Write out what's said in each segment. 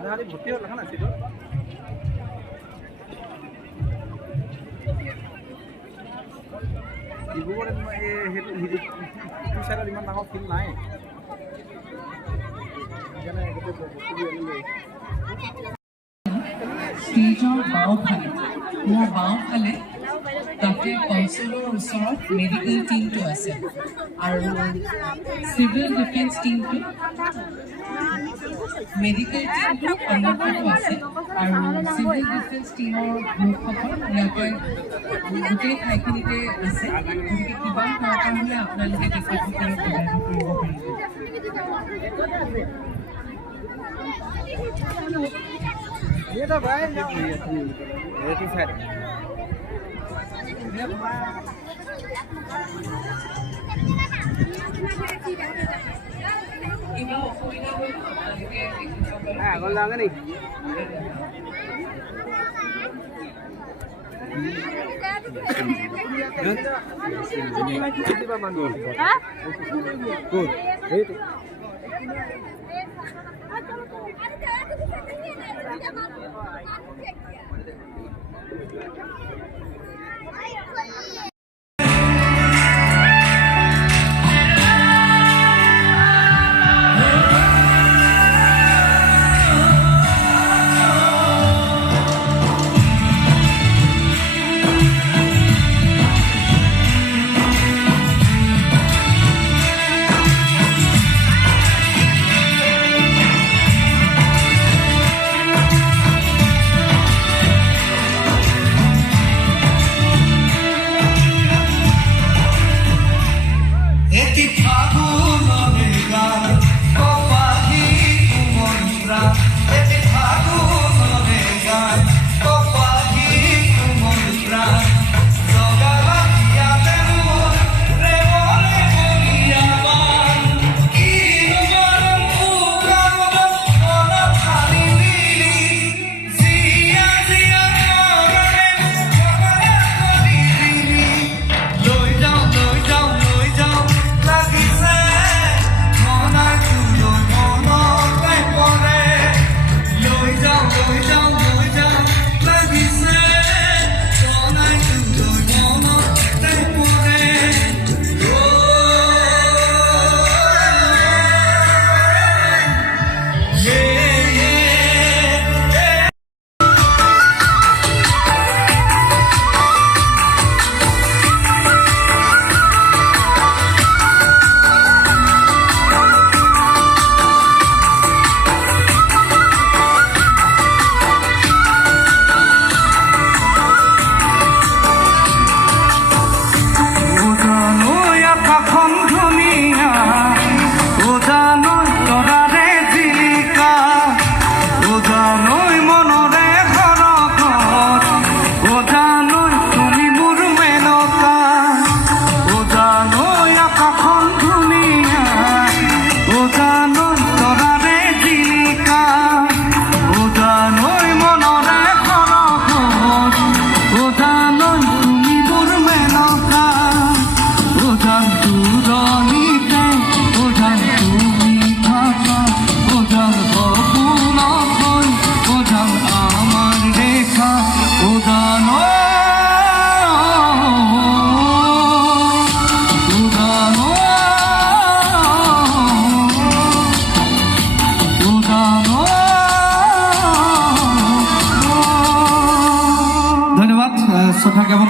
আধাৰে ভৰ্তি হল না ছিল ডিব্ৰুগড়ত সেইটো হিচাপত ইমান ডাঙৰ ফিল্ড নাই ষ্টেজৰ বাওঁফালে তাতে কনচলৰ ওচৰত মেডিকেল টিমটো আছে আৰু চিভিল ডিফেন্স টিমটো মেডিকেল টিমটো সন্মুখতো আছে আৰু চিভিল ডিফেন্স টিমৰ লোকসকল ইয়াতে গোটেই ঠাইখিনিতে আছে গতিকে কিবা দৰকাৰ হ'লে আপোনালোকে তেখেতসকলক যোগাযোগ কৰিব পাৰিব এটা ভাই এইটো সাইড আগল লাগে নি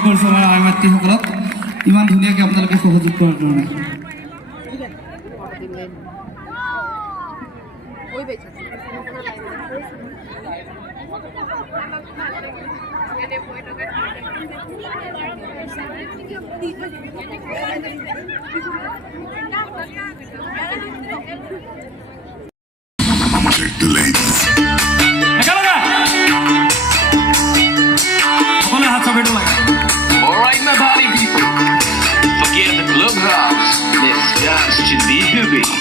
কৰিছোঁ আমাৰ আই মাতৃসকলক ইমান ধুনীয়াকৈ আপোনালোকে সহযোগ কৰাৰ কাৰণে। Alright, my party people. Forget the clubhouse. Let's dance to the beats.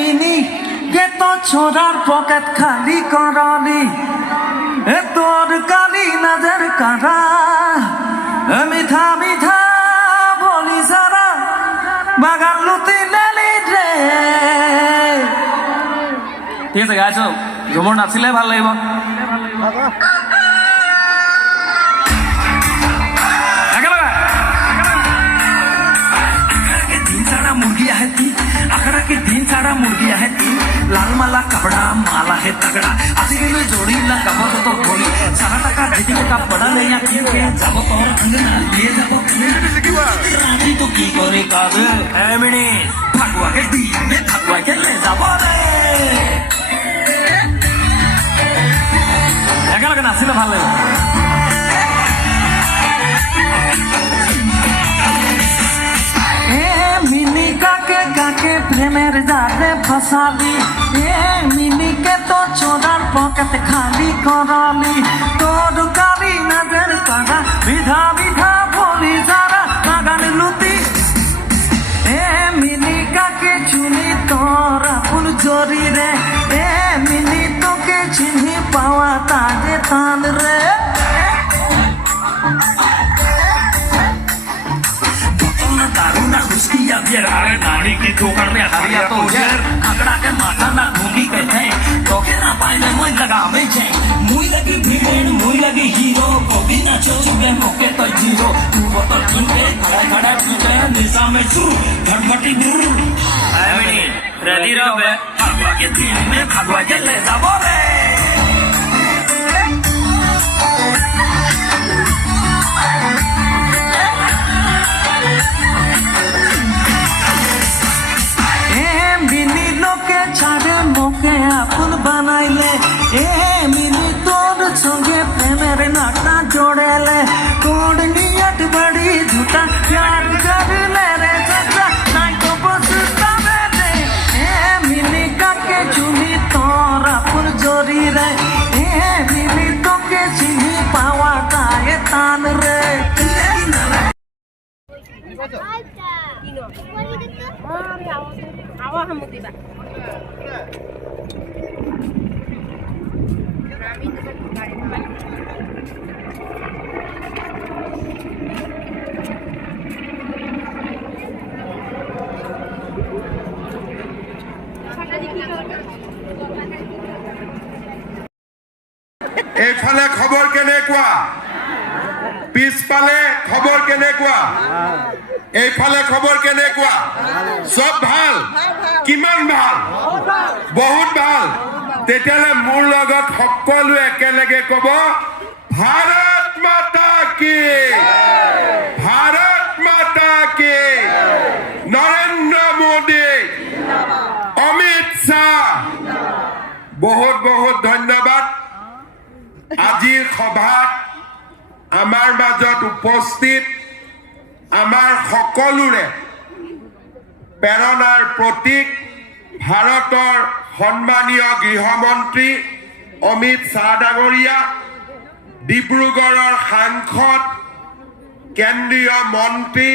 মিনি গেট ছোড়ার পকেট খালি করলি এ তোর কালি নাজের কারা মিঠা মিঠা বলি সারা বাগান লুতি লেলি রে ঠিক আছে গাইছো ঝুমুৰ নাচিলে ভাল লাগিব मुर्गिया है ती अखड़ा के दिन सारा मुर्गिया है ती लाल माला कपड़ा माला है तगड़ा आसिके में जोड़ी ला कमर तो थोड़ी सारा टका जिती का पड़ा ले या की के जाबो तोर अंगना ले जाबो राजी तो की करे काबे ए मिनी भागवा के दी में भागवा के ले जाबो रे একা লাগা নাছিলে ভাল লাগে মিনি কাকে কাকে প্রেমের জালে ফসালি মিনি কে তো ছোড়ার পকেট খালি করলি তোর কালি নাজের কারা বিধা বিধা বলি যারা বাগান লুতি মিনি কাকে চুনি তোরা ফুল জরি রে মিনি তোকে চিনি পাওয়া তাজে তান রে दारूना खुशकिया बियर अरे नानी की ठोकर में हरिया तो यार खकड़ा के माथा ना घूमी कहते तो के ना पाए में मुई लगा में छे मुई लगी भीड़ मुई लगी हीरो को भी ना चुबे मौके तो जीरो तू बोतल छूटे खड़ा खड़ा छूटे निशा में छू घटमटी दूर आई मिनी रेडी रहो बे भगवा के दिल में भगवा के ले जाबो रे ছাড়ে মোকে আপন বানাইলে মিনি তোর সঙ্গে প্রেমের নাটা জোড়েলে তোর নিয়ত বড়ি ঝুটা প্যার করলে রে চাচা নাই তো বসতা রে মিনি কাকে চুনি তোর আপন জরি রে মিনি তোকে চিনি পাওয়া গায়ে তান রে এইফালে খবৰ কেনেকুৱা পিছফালে খবৰ কেনেকুৱা এইফালে খবৰ কেনেকুৱা সব ভাল কিমান ভাল বহুত ভাল তেতিয়ালে মোৰ লগত সকলো একেলগে কব ভাৰত মাতা কি ভাৰত মাতা কি নৰেন্দ্ৰ মোদী অমিত শাহ বহুত বহুত ধন্যবাদ আজিৰ সভাত আমাৰ মাজত উপস্থিত আমাৰ সকলোৰে প্ৰেৰণাৰ প্ৰতীক ভাৰতৰ সন্মানীয় গৃহমন্ত্ৰী অমিত শাহ ডাঙৰীয়া ডিব্ৰুগড়ৰ সাংসদ কেন্দ্ৰীয় মন্ত্ৰী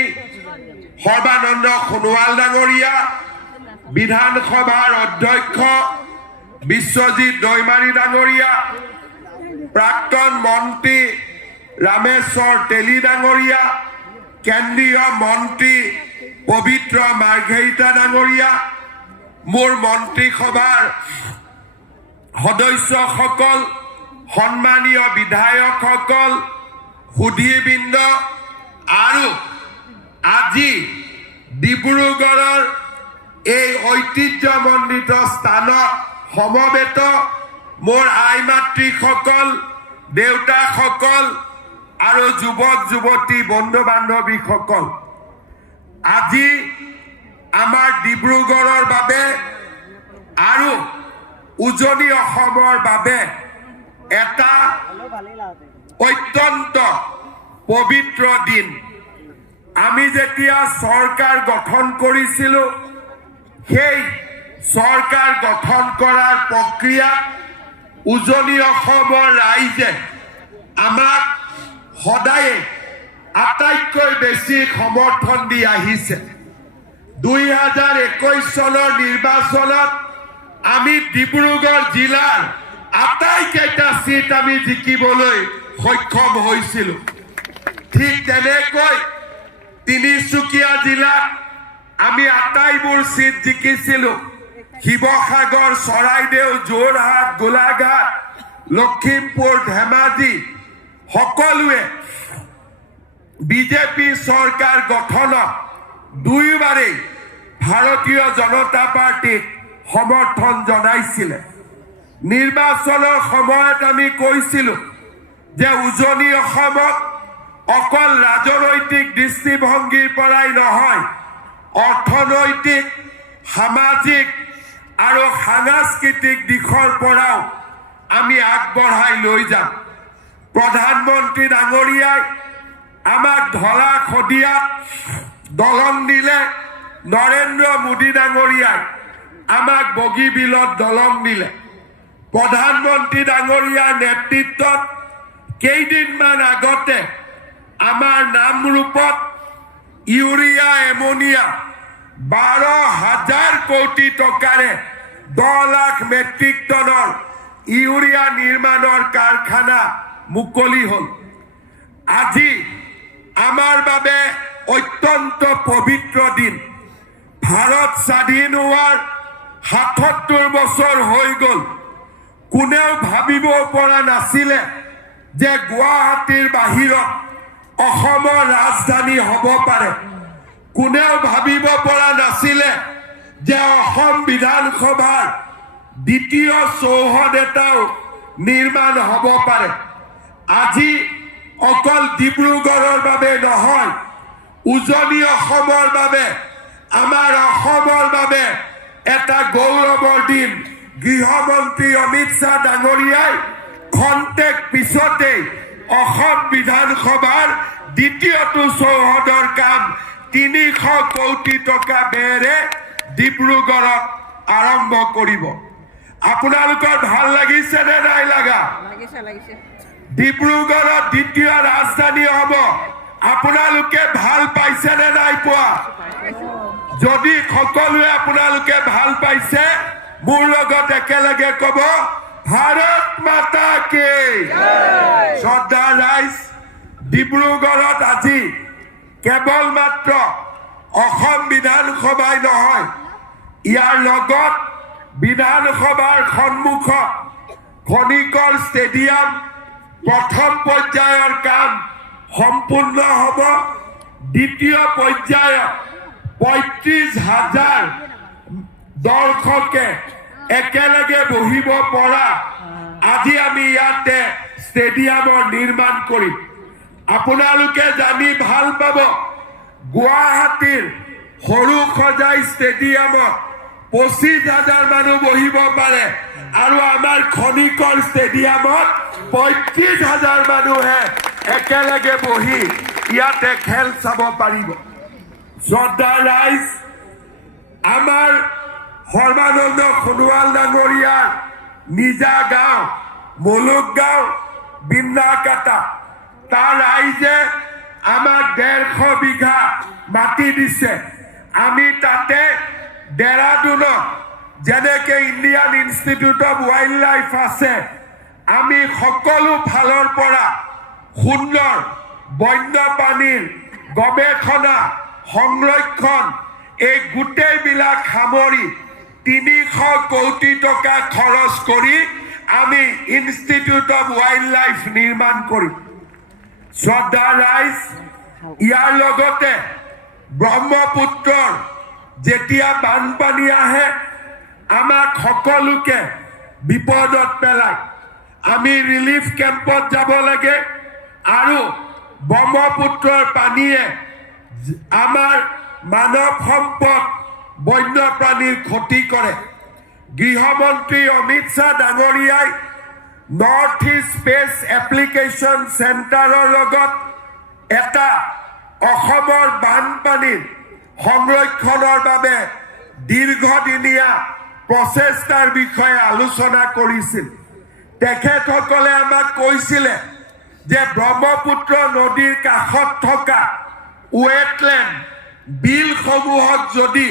সৰ্বানন্দ সোণোৱাল ডাঙৰীয়া বিধানসভাৰ অধ্যক্ষ বিশ্বজিৎ দৈমাৰী ডাঙৰীয়া প্ৰাক্তন মন্ত্ৰী ৰামেশ্বৰ তেলী ডাঙৰীয়া কেন্দ্ৰীয় মন্ত্ৰী পবিত্ৰ মাৰ্ঘেৰিটা ডাঙৰীয়া মোৰ মন্ত্ৰীসভাৰ সদস্যসকল সন্মানীয় বিধায়কসকল সুধীবৃন্দ আৰু আজি ডিব্ৰুগড়ৰ এই ঐতিহ্যমণ্ডিত স্থানত সমবেত মোৰ আই মাতৃসকল দেউতাসকল আৰু যুৱক যুৱতী বন্ধু বান্ধৱীসকল আজি আমাৰ ডিব্ৰুগড়ৰ বাবে আৰু উজনি অসমৰ বাবে এটা অত্যন্ত পবিত্ৰ দিন আমি যেতিয়া চৰকাৰ গঠন কৰিছিলোঁ সেই চৰকাৰ গঠন কৰাৰ প্ৰক্ৰিয়াত উজনি অসমৰ ৰাইজে আমাক সদায় আটাইতকৈ বেছি সমৰ্থন দি আহিছে 2021 চনৰ নিৰ্বাচনত আমি ডিব্ৰুগড় জিলাৰ আটাইকেইটা সিট আমি জিকিবলৈ সক্ষম হৈছিলোঁ। ঠিক তেনেকৈ তিনিচুকীয়া জিলাত আমি আটাইবোৰ সিট জিকিছিলোঁ। শিৱসাগৰ, চৰাইদেউ, যোৰহাট, গোলাঘাট, লখিমপুৰ, ধেমাজি সকলোৱে বিজেপি চৰকাৰ গঠনত দুইবাৰেই ভাৰতীয় জনতা পাৰ্টিক সমৰ্থন জনাইছিলে। নিৰ্বাচনৰ সময়ত আমি কৈছিলোঁ যে উজনি অসমত অকল ৰাজনৈতিক দৃষ্টিভংগীৰ পৰাই নহয়, অৰ্থনৈতিক, সামাজিক আৰু সাংস্কৃতিক দিশৰ পৰাও আমি আগবঢ়াই লৈ যাম। প্ৰধানমন্ত্ৰী ডাঙৰীয়াই আমাক ঢলা শদিয়াত দলং দিলে, নৰেন্দ্ৰ মোদী ডাঙৰীয়াই আমাক বগীবিলত দলং দিলে। প্ৰধানমন্ত্ৰী ডাঙৰীয়াৰ নেতৃত্বত কেইদিনমান আগতে আমাৰ নামৰূপত ইউৰিয়া এমনিয়া 12,000 কোটি টকাৰে 10 লাখ মেট্ৰিক টনৰ ইউৰিয়া নিৰ্মাণৰ কাৰখানা মুকলি হ'ল। আজি আমাৰ বাবে অত্যন্ত পবিত্ৰ দিন। ভাৰত স্বাধীন হোৱাৰ ৭৭ বছৰ হৈ গ'ল। কোনেও ভাবিব পৰা নাছিলে যে গুৱাহাটীৰ বাহিৰত অসমৰ ৰাজধানী হ'ব পাৰে। কোনেও ভাবিব পৰা নাছিলে যে অসম বিধানসভাৰ দ্বিতীয় চৌহদ এটাও নিৰ্মাণ হ'ব পাৰে। আজি অকল ডিব্ৰুগড়ৰ বাবে নহয়, উজনি অসমৰ বাবে, আমাৰ অসমৰ বাবে এটা গৌৰৱৰ দিন। গৃহমন্ত্ৰী অমিত শ্বাহ ডাঙৰীয়াই খন্তেক পিছতেই অসম বিধানসভাৰ দ্বিতীয়টো চৌহদৰ কাম 300 কোটি টকা ব্যয়েৰে ডিব্ৰুগড়ত আৰম্ভ কৰিব। আপোনালোকৰ ভাল লাগিছে নে নাই লাগা? ডিব্ৰুগড়ত দ্বিতীয় ৰাজধানী হ'ব। আপোনালোকে ভাল পাইছে নে নাই পোৱা? যদি সকলোৱে আপোনালোকে ভাল পাইছে, মোৰ লগত একেলগে ক'ব, ভাৰত মাতা কি জয়। শ্ৰদ্ধা ৰাইজ, ডিব্ৰুগড়ত আজি কেৱল মাত্ৰ অসম বিধানসভাই নহয়, ইয়াৰ লগত বিধানসভাৰ সন্মুখত খনিকৰ ষ্টেডিয়াম প্ৰথম পৰ্যায়ৰ কাম সম্পূৰ্ণ হ'ব। দ্বিতীয় পৰ্যায়ত 35,000 দৰ্শকে একেলগে বহিব পৰা আজি আমি ইয়াতে ষ্টেডিয়ামৰ নিৰ্মাণ কৰিম। আপোনালোকে জানি ভাল পাব, গুৱাহাটীৰ সৰু সজাই ষ্টেডিয়ামত 25,000 মানুহ বহিব পাৰে আৰু আমাৰ খনিকৰ ষ্টেডিয়ামত 35,000 মানুহে একেলগে বহি ইয়াতে খেল চাব পাৰিব। শ্ৰদ্ধা ৰাইজ, আমাৰ সৰ্বানন্দ সোণোৱাল ডাঙৰীয়াৰ নিজা গাঁও মুলুক গাঁও বিন্নাকাটা, তাৰ ৰাইজে আমাক 150 বিঘা মাটি দিছে। আমি তাতে ডেৰাডুনত যেনেকে Indian institute of wild life আছে, আমি সকলো ফালৰ পৰা সুন্দৰ বন্যপ্ৰাণীৰ গৱেষণা, সংৰক্ষণ, এই গোটেইবিলাক সামৰি 300 কোটি টকা খৰচ কৰি আমি ইনষ্টিটিউট অফ ৱাইল্ড লাইফ নিৰ্মাণ কৰিম। শ্ৰদ্ধা ৰাইজ, ইয়াৰ লগতে ব্ৰহ্মপুত্ৰৰ যেতিয়া বানপানী আহে, আমাক সকলোকে বিপদত পেলায়। আমি ৰিলিফ কেম্পত যাব লাগে আৰু ব্ৰহ্মপুত্ৰৰ পানীয়ে আমাৰ মানৱ সম্পদ, বন্যপ্ৰাণীৰ ক্ষতি কৰে। গৃহমন্ত্ৰী অমিত শ্বাহ ডাঙৰীয়াই নৰ্থ ইষ্ট স্পেচ এপ্লিকেশ্যন চেণ্টাৰৰ লগত এটা অসমৰ বানপানীৰ সংৰক্ষণৰ বাবে দীৰ্ঘদিনীয়া প্ৰচেষ্টাৰ বিষয়ে আলোচনা কৰিছিল। তেখেতসকলে আমাক কৈছিলে যে ব্ৰহ্মপুত্ৰ নদীৰ কাষত থকা ৱেটলেণ্ড বিলসমূহক যদি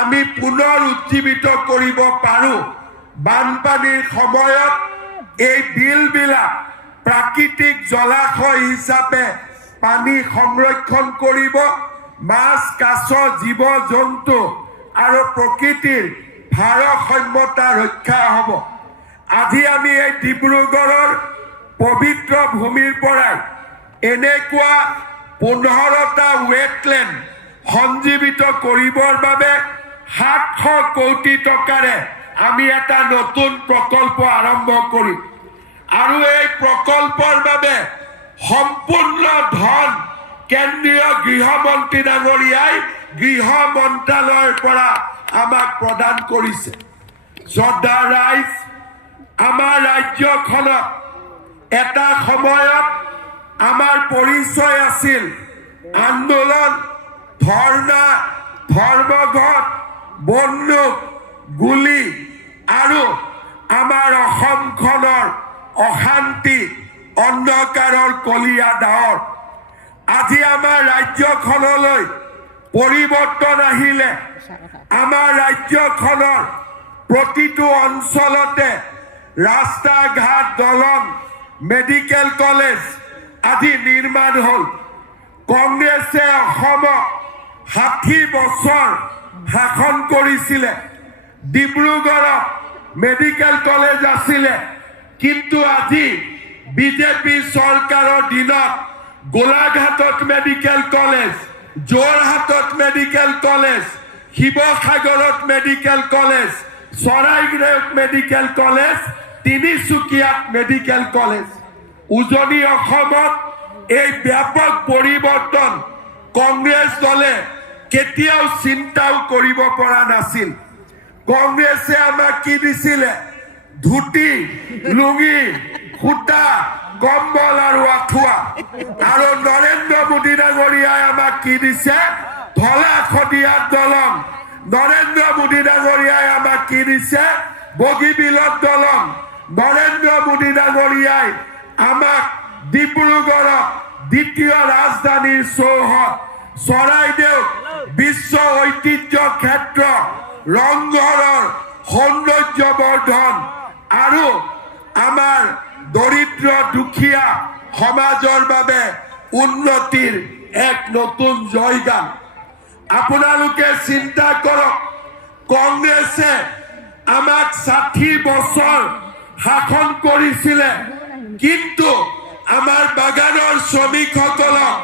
আমি পুনৰ উজ্জীৱিত কৰিব পাৰোঁ, বানপানীৰ সময়ত এই বিলবিলাক প্ৰাকৃতিক জলাশয় হিচাপে পানী সংৰক্ষণ কৰিব, মাছ কাছ জীৱ জন্তু আৰু প্ৰকৃতিৰ ভাৰসাম্যতা ৰক্ষা হ'ব। আজি আমি এই ডিব্ৰুগড়ৰ পবিত্ৰ ভূমিৰ পৰাই এনেকুৱা 15টা ৱেটলেণ্ড সঞ্জীৱিত কৰিবৰ বাবে 700 কোটি টকাৰে আমি এটা নতুন প্ৰকল্প আৰম্ভ কৰিম আৰু এই প্ৰকল্পৰ বাবে সম্পূৰ্ণ ধন কেন্দ্ৰীয় গৃহমন্ত্ৰী ডাঙৰীয়াই গৃহ মন্ত্ৰালয়ৰ পৰা আমাক প্ৰদান কৰিছে। শ্ৰদ্ধা ৰাইজ, আমাৰ ৰাজ্যখনত এটা সময়ত আমাৰ পৰিচয় আছিল আন্দোলন, ধৰ্ণা, ধৰ্মঘট, বন্দুক, গুলী আৰু আমাৰ অসমখনৰ অশান্তি, অন্ধকাৰৰ কলীয়া ডাৱৰ। আজি আমাৰ ৰাজ্যখনলৈ পৰিৱৰ্তন আহিলে আমাৰ ৰাজ্যখনৰ প্ৰতিটো অঞ্চলতে ৰাস্তা ঘাট, দলং, মেডিকেল কলেজ আদি নিৰ্মাণ হ'ল। কংগ্ৰেছে অসমক 60 বছৰ শাসন কৰিছিলে। ডিব্ৰুগড়ত মেডিকেল কলেজ আছিলে, কিন্তু আজি বিজেপি চৰকাৰৰ দিনত গোলাঘাটত মেডিকেল কলেজ, যোৰহাটত মেডিকেল কলেজ, শিৱসাগৰত মেডিকেল কলেজ, চৰাইদেউত মেডিকেল কলেজ, তিনিচুকীয়াত মেডিকেল কলেজ। উজনি অসমত এই ব্যাপক পৰিৱৰ্তন কংগ্ৰেছ দলে কেতিয়াও চিন্তাও কৰিব পৰা নাছিল। কংগ্ৰেছে আমাক কি দিছিলে? ধুতি, লুঙি, সূতা, কম্বল আৰু আঁঠুৱা। আৰু নৰেন্দ্ৰ মোদী ডাঙৰীয়াই আমাক কি দিছে? ধলা শদিয়াত দলং। নৰেন্দ্ৰ মোদী ডাঙৰীয়াই আমাক কি দিছে? বগীবিলত দলং। নৰেন্দ্ৰ মোদী ডাঙৰীয়াই আমাক ডিব্ৰুগড়ত দ্বিতীয় ৰাজধানীৰ চৌহদ, চৰাইদেউ বিশ্ব ঐতিহ্য ক্ষেত্ৰ, ৰংঘৰৰ সৌন্দৰ্যবৰ্ধন আৰু আমাৰ দৰিদ্ৰ দুখীয়া সমাজৰ বাবে উন্নতিৰ এক নতুন জয়গান। আপোনালোকে চিন্তা কৰক, কংগ্ৰেছে আমাক 60 বছৰ শাসন কৰিছিলে, কিন্তু আমাৰ বাগানৰ শ্ৰমিকসকলক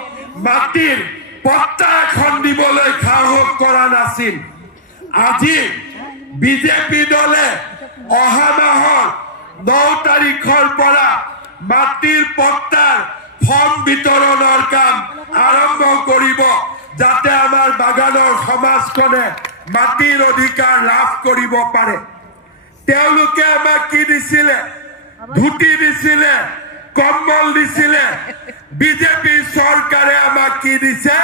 মাটিৰ পট্টা এখন দিবলৈ সাহস কৰা নাছিল। আজি বিজেপি দলে অহা মাহৰ 9 তাৰিখৰ পৰা মাটিৰ পট্টাৰ ফৰ্ম বিতৰণৰ কাম আৰম্ভ কৰিব, যাতে আমাৰ বাগানৰ সমাজখনে মাটিৰ অধিকাৰ লাভ কৰিব পাৰে। তেওঁলোকে আমাক কি দিছিলে? ধুতি দিছিলে, কম্বল দিছিলে। বিজেপি চৰকাৰে আমাক কি দিছে?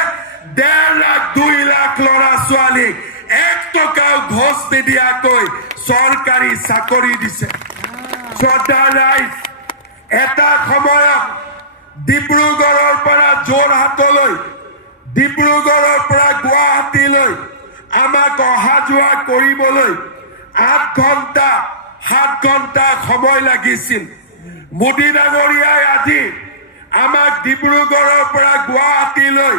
1.5 লাখ 2 লাখ ল'ৰা ছোৱালীক 1 টকাও ঘোষ নিদিয়াকৈ চৰকাৰী চাকৰি দিছে। শ্ৰদ্ধা ৰাইজ, এটা সময়ত ডিব্ৰুগড়ৰ পৰা যোৰহাটলৈ, ডিব্ৰুগড়ৰ পৰা গুৱাহাটীলৈ আমাক অহা যোৱা কৰিবলৈ 8 ঘণ্টা 7 ঘণ্টা সময় লাগিছিল। মোদী ডাঙৰীয়াই আজি আমাক ডিব্ৰুগড়ৰ পৰা গুৱাহাটীলৈ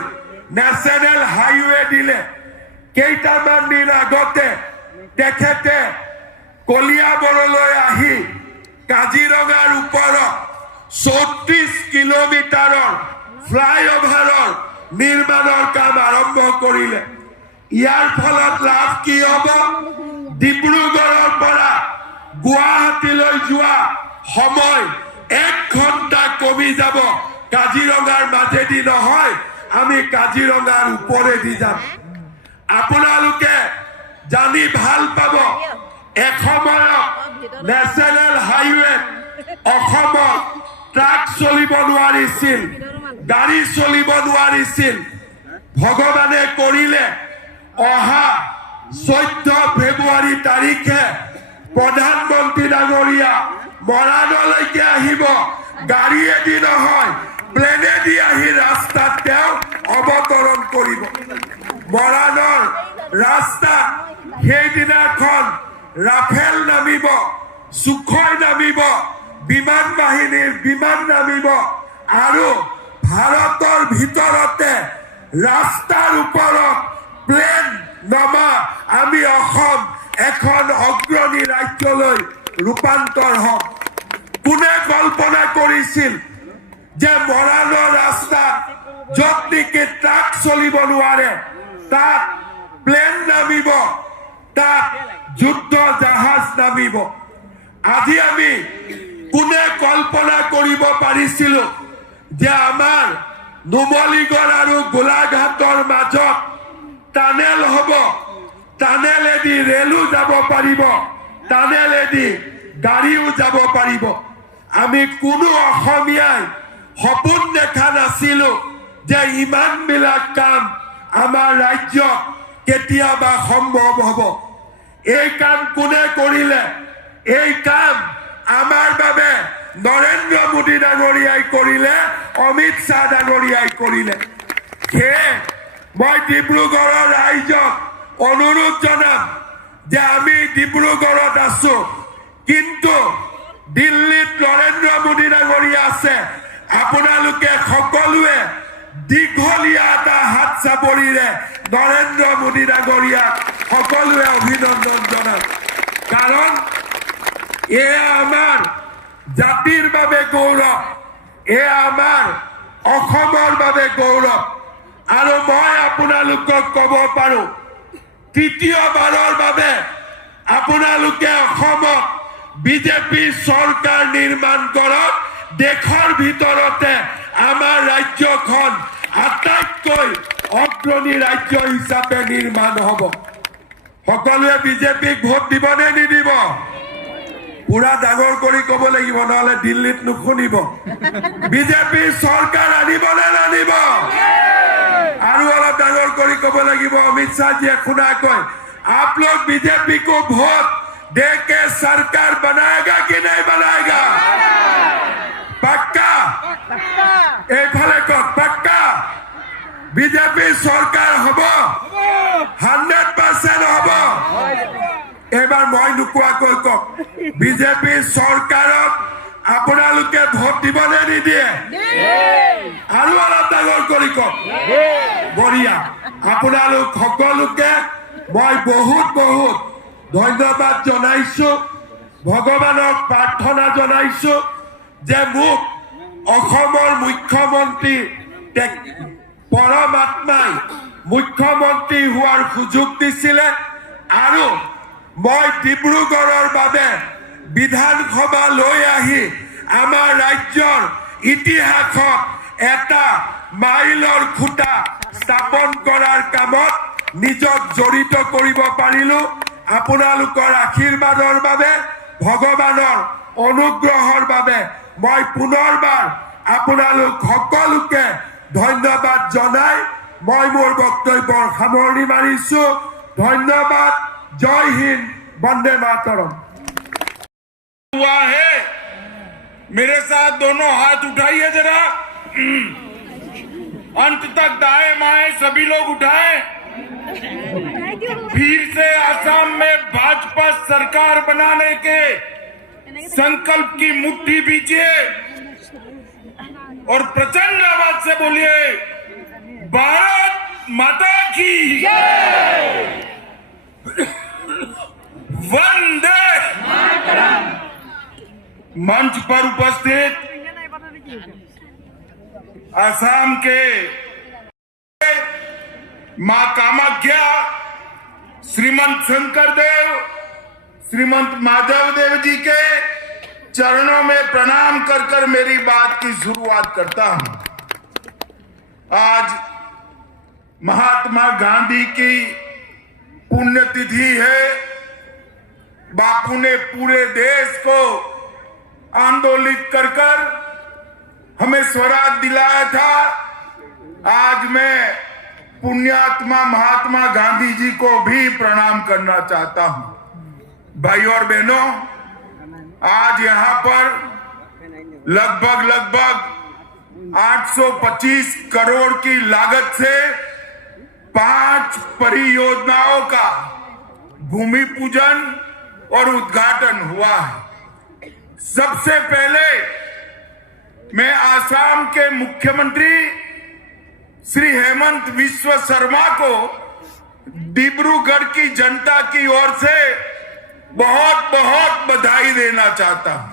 নেশ্যনেল হাইৱে দিলে। কেইটামান দিন আগতে তেখেতে কলিয়াবৰলৈ আহি কাজিৰঙাৰ ওপৰত 34 কিলোমিটাৰৰ ফ্লাইঅভাৰৰ নিৰ্মাণৰ কাম আৰম্ভ কৰিলে। ইয়াৰ ফলত লাভ কি হ'ব? ডিব্ৰুগড়ৰ পৰা গুৱাহাটীলৈ যোৱা সময় 1 ঘণ্টা কমি যাব। কাজিৰঙাৰ মাজেদি নহয়, আমি কাজিৰঙাৰ ওপৰেদি যাম। আপোনালোকে জানি ভাল পাব, এসময়ত নেশ্যনেল হাইৱে অসমত ট্ৰাক চলিব নোৱাৰিছিল, গাড়ী চলিব নোৱাৰিছিল। ভগৱানে কৰিলে, অহা 14 ফেব্ৰুৱাৰী তাৰিখে প্ৰধানমন্ত্ৰী ডাঙৰীয়া মৰাণলৈকে আহিব। গাড়ীয়েদি নহয়, প্লেনেদি আহি ৰাস্তাত তেওঁ অৱতৰণ কৰিব। মৰাণৰ ৰাস্তাত সেইদিনাখন ৰাফেল নামিব, সুখই নামিব, বিমান বাহিনীৰ বিমান নামিব আৰু ভাৰতৰ ভিতৰতে ৰাস্তাৰ ওপৰত প্লেন নমা আমি অসম এখন অগ্ৰণী ৰাজ্যলৈ ৰূপান্তৰ হ'ম। কোনে কল্পনা কৰিছিল যে মৰাণৰ ৰাস্তাত য'ত নেকি ট্ৰাক চলিব নোৱাৰে তাত প্লেন নামিব, তাত যুদ্ধ জাহাজ নামিব। আজি আমি কোনে কল্পনা কৰিব পাৰিছিলো যে আমাৰ নুমলীগড় আৰু গোলাঘাটৰ মাজত টানেল হ'ব, টানেলেদি ৰেলো যাব পাৰিব, টানেলেদি গাড়ীও যাব পাৰিব। আমি কোনো অসমীয়াই সপোন দেখা নাছিলো যে ইমানবিলাক কাম আমাৰ ৰাজ্যত কেতিয়াবা সম্ভৱ হ'ব। এই কাম কোনে কৰিলে? এই কাম আমাৰ বাবে নৰেন্দ্ৰ মোদী ডাঙৰীয়াই কৰিলে, অমিত শ্বাহ ডাঙৰীয়াই কৰিলে। সেয়ে মই ডিব্ৰুগড়ৰ ৰাইজক অনুৰোধ জনাম যে আমি ডিব্ৰুগড়ত আছো, কিন্তু দিল্লীত নৰেন্দ্ৰ মোদী ডাঙৰীয়া আছে। আপোনালোকে সকলোৱে দীঘলীয়া এটা হাত চাপৰিৰে নৰেন্দ্ৰ মোদী ডাঙৰীয়াক সকলোৱে অভিনন্দন জনাম। কাৰণ এয়া আমাৰ জাতিৰ বাবে গৌৰৱ, এয়া আমাৰ অসমৰ বাবে গৌৰৱ। আৰু মই আপোনালোকক ক'ব পাৰো, তৃতীয়বাৰৰ বাবে আপোনালোকে অসমত বিজেপি চৰকাৰ নিৰ্মাণ কৰক। দেশৰ ভিতৰতে আমাৰ ৰাজ্যখন আটাইতকৈ অগ্ৰণী ৰাজ্য হিচাপে নিৰ্মাণ হ'ব। সকলোৱে বিজেপিক ভোট দিব নে নিদিব? পুৰা ডাঙৰ কৰি ক'ব লাগিব, নহ'লে দিল্লীত নুশুনিব। বিজেপি চৰকাৰ আনিব নে নানিব? আৰু অলপ ডাঙৰ কৰি ক'ব লাগিব, অমিত শ্বাহজীয়ে শুনাকৈ, आप लोग बीजेपी को वोट दे के सरकार बनाएगा कि नहीं बनाएगा? पक्का? এইফালে কওক, पक्का বিজেপি চৰকাৰ হ'ব? 100% হ'ব? এবাৰ মই নোকোৱাকৈ কওক, বিজেপি চৰকাৰক আপোনালোকে ভোট দিব নে নিদিয়ে? আৰু অলপ ডাঙৰ কৰি কওক। বঢ়িয়া। আপোনালোক সকলোকে মই বহুত বহুত ধন্যবাদ জনাইছো, ভগৱানক প্ৰাৰ্থনা জনাইছো যে মোক অসমৰ মুখ্যমন্ত্ৰী পৰমাত্মাই মুখ্যমন্ত্ৰী হোৱাৰ সুযোগ দিছিলে। আৰু মই ডিব্ৰুগড়ৰ বাবে বিধানসভা লৈ আহি আমাৰ ৰাজ্যৰ ইতিহাসত এটা মাইলৰ খুঁটা স্থাপন কৰাৰ কামত নিজক জড়িত কৰিব পাৰিলো। আপোনালোকৰ আশীৰ্বাদৰ বাবে, ভগৱানৰ অনুগ্ৰহৰ বাবে মই পুনৰবাৰ আপোনালোক সকলোকে ধন্যবাদ জনাই মই মোৰ বক্তব্যৰ সামৰণি মাৰিছো। ধন্যবাদ। জয় হিন্দ, বন্দে मातरम। हुआ है, मेरे साथ दोनों हाथ उठाइए जरा, अंत तक दाएं बाएं सभी लोग उठाएं। फिर से असम में भाजपा सरकार बनाने के संकल्प की मुट्ठी बीजिए और प्रचंड आवाज से बोलिए, भारत माता की वंदे मातरम। मंच पर उपस्थित असम के मां कामाख्या, श्रीमंत शंकर देव, श्रीमंत माधव देव जी के चरणों में प्रणाम कर कर मेरी बात की शुरुआत करता हूं। आज महात्मा गांधी की पुण्यतिथि है। बापू ने पूरे देश को आंदोलित कर कर हमें स्वराज दिलाया था। आज मैं पुण्यात्मा महात्मा गांधी जी को भी प्रणाम करना चाहता हूं। भाई और बहनों, आज यहां पर लगभग 825 करोड़ की लागत से 5 परियोजनाओं का भूमि पूजन और उद्घाटन हुआ है। सबसे पहले मैं आसाम के मुख्यमंत्री श्री हेमंत बिस्वा शर्मा को डिब्रूगढ़ की जनता की ओर से बहुत बहुत बधाई देना चाहता हूं।